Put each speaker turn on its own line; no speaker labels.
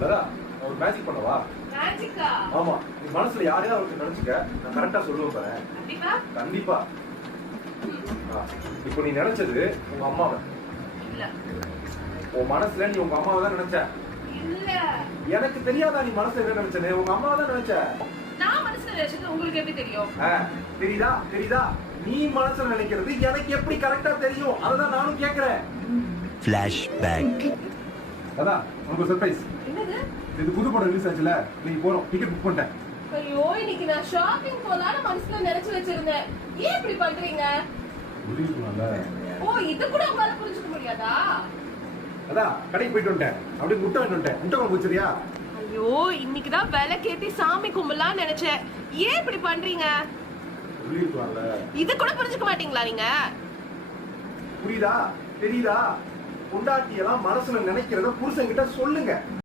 நான் ஒரு மேஜிக் பண்ணவா?
மேஜிக்கா
ஆமா. நீ மனசுல யாரையாவது ஒருத்தர் நினைச்சுக்க நான் கரெக்டா சொல்லுவேன் பாரு.
கண்டிப்பா?
இப்போ நீ நினைச்சது உங்க அம்மாவை.
இல்ல.
உன் மனசுல நீ உங்க அம்மாவை தான் நினைச்ச.
இல்ல.
எனக்கு தெரியாதா நீ மனசுல என்ன நினைச்சனே உங்க அம்மாவை தான் நினைச்ச.
நான் மனசுல நினைச்சது உங்களுக்கு எப்படி தெரியும்?
தெரியுதா? தெரியுதா? நீ மனசுல நினைக்கிறது எனக்கு எப்படி கரெக்டா தெரியும்? அததான் நானும் கேக்குறேன்.
Flashback.
அதான் உனக்கு சர்ப்ரைஸ்
என்னது?
இது புது படம் ரிலீஸ் ஆச்சுல நீங்க போறோம் டிக்கெட் புக் பண்ணிட்டேன்.
ஐயோ இன்னைக்கு நான் ஷாப்பிங் போலான்னு மனசுல நினைச்சு வச்சிருந்தேன். ஏன் இப்படி பண்றீங்க?
புரியுதுனால
ஓ இது கூட உங்களால புரிஞ்சுக்க முடியாதா?
அதான் கடைக்கு போயிட்டு வந்துட்டேன். அப்படியே முட்டை வாங்கிட்டு வந்துட்டேன். முட்டை குழம்பு வச்சிருக்கியா
ஐயோ இன்னைக்கு தான் விலை கேத்தி சாமி கும்பலான்னு நினைச்சேன். ஏன் இப்படி பண்றீங்க?
புரியுதுனால
இது கூட புரிஞ்சுக்க மாட்டீங்களா நீங்க?
புரியுதா? தெரியுதா? பொண்டாட்டி எல்லாம் மனசுல நினைக்கிறத புருஷன் கிட்ட சொல்லுங்க.